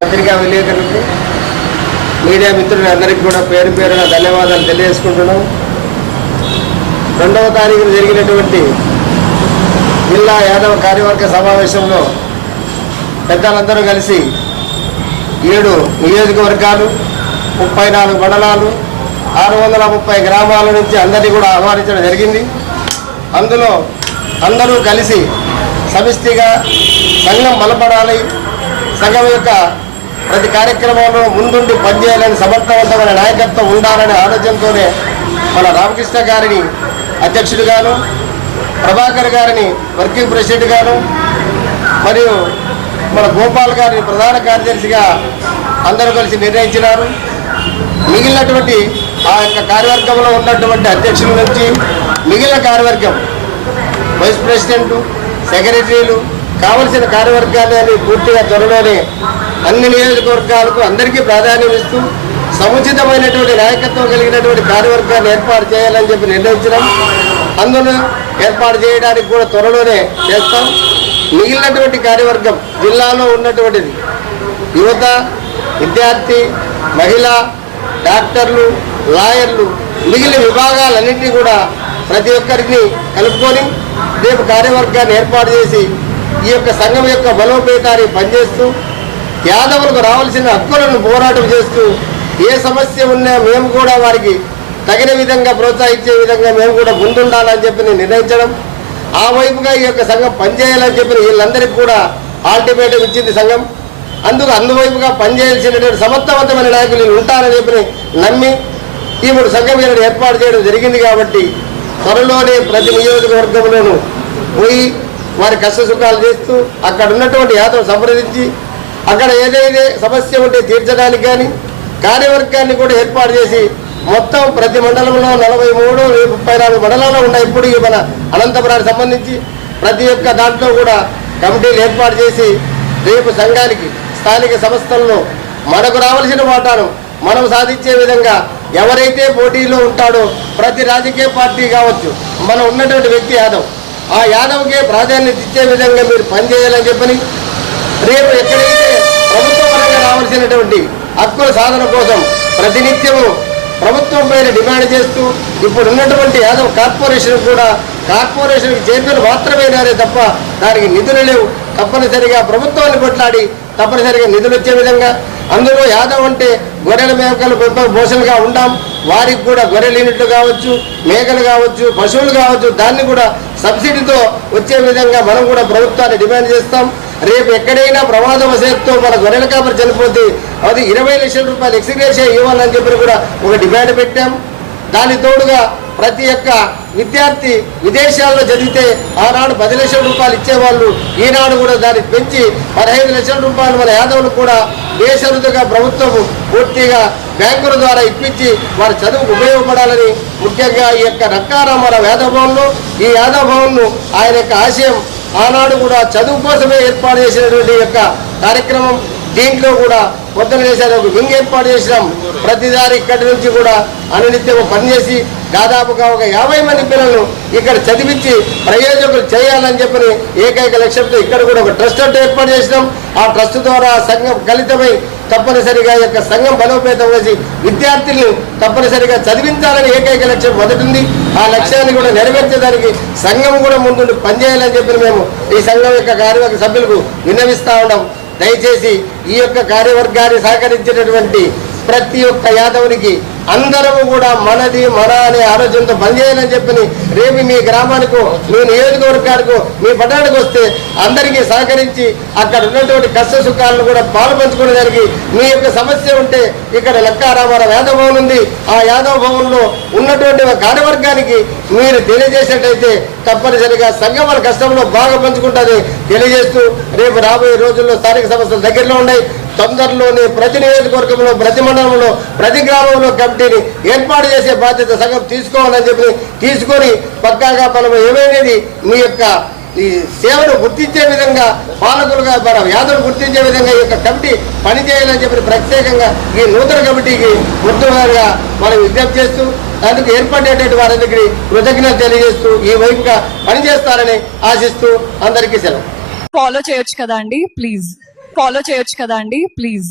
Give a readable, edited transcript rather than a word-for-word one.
పత్రికా విలేకరులకు మీడియా మిత్రులందరికీ కూడా పేరు పేరున ధన్యవాదాలు తెలియజేసుకుంటున్నాం. 2వ తారీఖున జరిగినటువంటి జిల్లా యాదవ కార్యవర్గ సమావేశంలో పెద్దలందరూ కలిసి 7 నియోజకవర్గాలు, 34 మండలాలు, 630 గ్రామాల నుంచి అందరినీ కూడా ఆహ్వానించడం జరిగింది. అందులో అందరూ కలిసి సమిష్టిగా సంఘం బలపడాలి, సంఘం యొక్క ప్రతి కార్యక్రమంలో ముందుండి పనిచేయాలని సమర్థవంతమైన నాయకత్వం ఉండాలనే ఆలోచనతోనే మన రామకృష్ణ గారిని అధ్యక్షుడిగాను, ప్రభాకర్ గారిని వర్కింగ్ ప్రెసిడెంట్ గాను, మరియు మన గోపాల్ గారిని ప్రధాన కార్యదర్శిగా అందరూ కలిసి నిర్ణయించినారు. మిగిలినటువంటి ఆ యొక్క కార్యవర్గంలో ఉన్నటువంటి అధ్యక్షుల నుంచి మిగిలిన కార్యవర్గం, వైస్ ప్రెసిడెంట్, సెక్రటరీలు, కావలసిన కార్యవర్గాన్ని పూర్తిగా త్వరలోనే అన్ని నియోజకవర్గాలకు అందరికీ ప్రాధాన్యం ఇస్తూ సముచితమైనటువంటి నాయకత్వం కలిగినటువంటి కార్యవర్గాన్ని ఏర్పాటు చేయాలని చెప్పి నిర్ణయించడం, అందులో ఏర్పాటు చేయడానికి కూడా త్వరలోనే చేస్తాం. మిగిలినటువంటి కార్యవర్గం జిల్లాలో ఉన్నటువంటిది యువత, విద్యార్థి, మహిళ, డాక్టర్లు, లాయర్లు, మిగిలిన విభాగాలన్నింటినీ కూడా ప్రతి ఒక్కరిని కలుపుకొని రేపు కార్యవర్గాన్ని ఏర్పాటు చేసి ఈ యొక్క సంఘం యొక్క బలోపేతాన్ని పనిచేస్తూ యాదవులకు రావాల్సిన హక్కులను పోరాటం చేస్తూ ఏ సమస్య ఉన్నా మేము కూడా వారికి తగిన విధంగా ప్రోత్సహించే విధంగా మేము కూడా ముందుండాలని చెప్పి నిర్ణయించడం, ఆ వైపుగా ఈ యొక్క సంఘం పనిచేయాలని చెప్పి వీళ్ళందరికీ కూడా అల్టిమేటం ఇచ్చింది సంఘం. అందువైపుగా పనిచేయాల్సినటువంటి సమర్థవంతమైన నాయకులు ఉంటారని చెప్పి నమ్మి ఈ 3 సంఘం ఏర్పాటు చేయడం జరిగింది. కాబట్టి త్వరలోనే ప్రతి నియోజకవర్గంలోనూ పోయి వారి కష్ట సుఖాలు చేస్తూ అక్కడ ఉన్నటువంటి యాదవ్ సంప్రదించి అక్కడ ఏదైతే సమస్య ఉంటే తీర్చడానికి కానీ కార్యవర్గాన్ని కూడా ఏర్పాటు చేసి మొత్తం ప్రతి మండలంలో 43, 34 మండలాల్లో ఉన్నాయి. ఇప్పుడు మన అనంతపురానికి సంబంధించి ప్రతి ఒక్క దాంట్లో కూడా కమిటీలు ఏర్పాటు చేసి రేపు సంఘానికి స్థానిక సంస్థల్లో మనకు రావాల్సిన వాటాను మనం సాధించే విధంగా ఎవరైతే పోటీలో ఉంటాడో ప్రతి రాజకీయ పార్టీ కావచ్చు, మనం ఉన్నటువంటి వ్యక్తి యాదవ్, ఆ యాదవ్కే ప్రాధాన్యత ఇచ్చే విధంగా మీరు పనిచేయాలని చెప్పని రేపు ఎక్కడైతే ప్రభుత్వ పరంగా రావాల్సినటువంటి హక్కుల సాధన కోసం ప్రతినిత్యము ప్రభుత్వం పైన డిమాండ్ చేస్తూ ఇప్పుడు ఉన్నటువంటి యాదవ్ కార్పొరేషన్ కూడా కార్పొరేషన్కి చైర్మన్ మాత్రమేనారే తప్ప దానికి నిధులు లేవు. తప్పనిసరిగా ప్రభుత్వాన్ని కొట్లాడి తప్పనిసరిగా నిధులు వచ్చే విధంగా, అందులో యాదవ్ అంటే గొర్రెల మేకలు పోషణగా ఉంటాం, వారికి కూడా గొర్రెల యూనిట్లు కావచ్చు, మేకలు కావచ్చు, పశువులు కావచ్చు, దాన్ని కూడా సబ్సిడీతో వచ్చే విధంగా మనం కూడా ప్రభుత్వాన్ని డిమాండ్ చేస్తాం. రేపు ఎక్కడైనా ప్రమాదవశాత్తు మన గొర్రెల కాపరి చనిపోతే అది 20 లక్షల రూపాయలు ఎక్స్గ్రేషియా ఇవ్వాలని చెప్పి కూడా ఒక డిమాండ్ పెట్టాం. దాని తోడుగా ప్రతి ఒక్క విద్యార్థి విదేశాల్లో చదివితే ఆనాడు 10 లక్షల రూపాయలు ఇచ్చేవాళ్ళు, ఈనాడు కూడా దాన్ని పెంచి 15 లక్షల రూపాయలు మన యాదవులు కూడా బేషరతుగా ప్రభుత్వం పూర్తిగా బ్యాంకుల ద్వారా ఇప్పించి వారి చదువుకు ఉపయోగపడాలని ముఖ్యంగా ఈ యొక్క నక్కారామారావు యాదవ భవన్లో ఈ యాదవ భవన్ను ఆయన యొక్క ఆశయం ఆనాడు కూడా చదువు కోసమే ఏర్పాటు చేసినటువంటి యొక్క కార్యక్రమం. దీంట్లో కూడా పొద్దున చేశారు, ఒక వింగ్ ఏర్పాటు చేసినాం. ప్రతిదారి ఇక్కడి నుంచి కూడా అనునిత్యం పనిచేసి దాదాపుగా ఒక 50 మంది పిల్లలను ఇక్కడ చదివించి ప్రయోజకులు చేయాలని చెప్పని ఏకైక లక్ష్యంతో ఇక్కడ కూడా ఒక ట్రస్ట్ ఏర్పాటు చేసినాం. ఆ ట్రస్ట్ ద్వారా సంఘం కలితమై తప్పనిసరిగా యొక్క సంఘం బలోపేతం చేసి విద్యార్థులను తప్పనిసరిగా చదివించాలని ఏకైక లక్ష్యం మొదటింది. ఆ లక్ష్యాన్ని కూడా నెరవేర్చేదానికి సంఘం కూడా ముందు పనిచేయాలని చెప్పి మేము ఈ సంఘం యొక్క కార్యవర్గ సభ్యులకు విన్నవిస్తా ఉన్నాం. దయచేసి ఈ యొక్క కార్యవర్గాన్ని సహకరించినటువంటి ప్రతి ఒక్క యాదవునికి అందరము కూడా మనది మన అనే ఆలోచనతో పనిచేయాలని చెప్పని రేపు మీ గ్రామానికో మీ నియోజకవర్గానికో మీ పట్టణానికి వస్తే అందరికీ సహకరించి అక్కడ ఉన్నటువంటి కష్ట సుఖాలను కూడా పాలు పంచుకునేదానికి మీ యొక్క సమస్య ఉంటే ఇక్కడ లక్కారామారావు యాదవ భవన్ ఉంది. ఆ యాదవ భవన్లో ఉన్నటువంటి కార్యవర్గానికి మీరు తెలియజేసినట్టయితే తప్పనిసరిగా సంఘం వాళ్ళ కష్టంలో బాగా పంచుకుంటుంది తెలియజేస్తూ రేపు రాబోయే రోజుల్లో స్థానిక సంస్థలు దగ్గరలో ఉన్నాయి. తొందరలోనే ప్రతి నియోజకవర్గంలో ప్రతి మండలంలో ప్రతి గ్రామంలో కమిటీని ఏర్పాటు చేసే బాధ్యత సంఘం తీసుకోవాలని చెప్పి తీసుకొని పక్కాగా మనం ఏమైనది మీ యొక్క ఈ సేవను గుర్తించే విధంగా పాలకులుగా మన యాదవులు గుర్తించే విధంగా ఈ యొక్క కమిటీ పనిచేయాలని చెప్పి ప్రత్యేకంగా ఈ నూతన కమిటీకి గుర్తుగా మనం విజ్ఞప్తి చేస్తూ అందుకు ఏర్పడేటువంటి వారందరికీ కృతజ్ఞత తెలియజేస్తూ ఈ వైపుగా పనిచేస్తారని ఆశిస్తూ అందరికీ సెలవు. ఫాలో చేయొచ్చు కదా అండి ప్లీజ్.